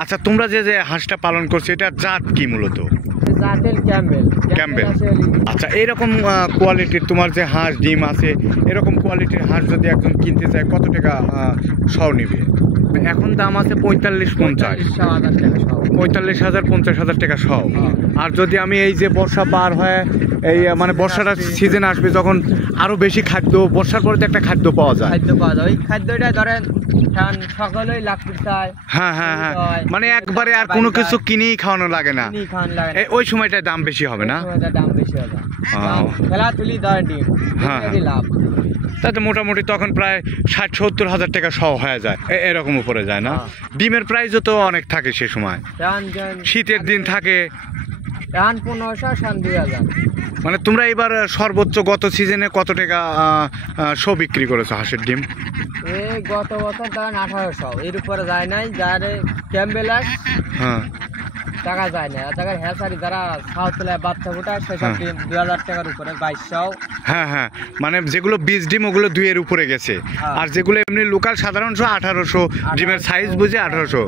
আচ্ছা, তোমরা যে যে হাঁসটা পালন করছো এটা জাত কি মূলত? জাতের ক্যাম্বেল। ক্যাম্বেল। আচ্ছা, এইরকম কোয়ালিটির তোমার যে হাঁস ডিম আছে, এরকম কোয়ালিটির হাঁস যদি একজন কিনতে চায় কত টাকা সহ নিবে? এখন দাম আছে 45-50, 45,000-50,000 টাকা সহ। আর যদি আমি এই যে বর্ষা পার হয়, এই মানে বর্ষাটা সিজন আসবে যখন আরো বেশি খাদ্য, বর্ষার পরে তো একটা খাদ্য পাওয়া যায়। ওই খাদ্যটা ধরেন সকলেই লাগতে চায়। হ্যাঁ হ্যাঁ হ্যাঁ, মানে একবারে আর কোনো কিছু কিনেই খাওয়ানো লাগে না, ওই সময়টায় দাম বেশি হবে না? দাম বেশি হবে। খেলাধুলি ধরেন ডিম, হ্যাঁ লাভ। তাতে মোটামুটি তখন প্রায় 60-70 হাজার টাকা সহ হয়ে যায়, এরকম উপরে যায় না? ডিমের প্রাইসও তো অনেক থাকে সে সময়, শীতের দিন থাকে। 1500-2000। মানে তোমরা এবার সর্বোচ্চ গত সিজনে কত টাকা শো বিক্রি করেছো হাঁসের ডিম? এই গত বছর ধরেন 1800, এর উপরে যায় নাই। যার ক্যাম্বেল হ্যাঁ টাকা যায় না, জায়গায় হ্যাঁসারি যারা সাউথলায় বাচ্চা ফোটায় সেসব ডিম 2000 টাকার উপরে, 2200। হ্যাঁ হ্যাঁ, মানে যেগুলো বীজ ডিম ওগুলো 2 এর উপরে গেছে, আর যেগুলো এমনি লোকাল সাধারণ 1800, ডিমের সাইজ বুঝে 1800।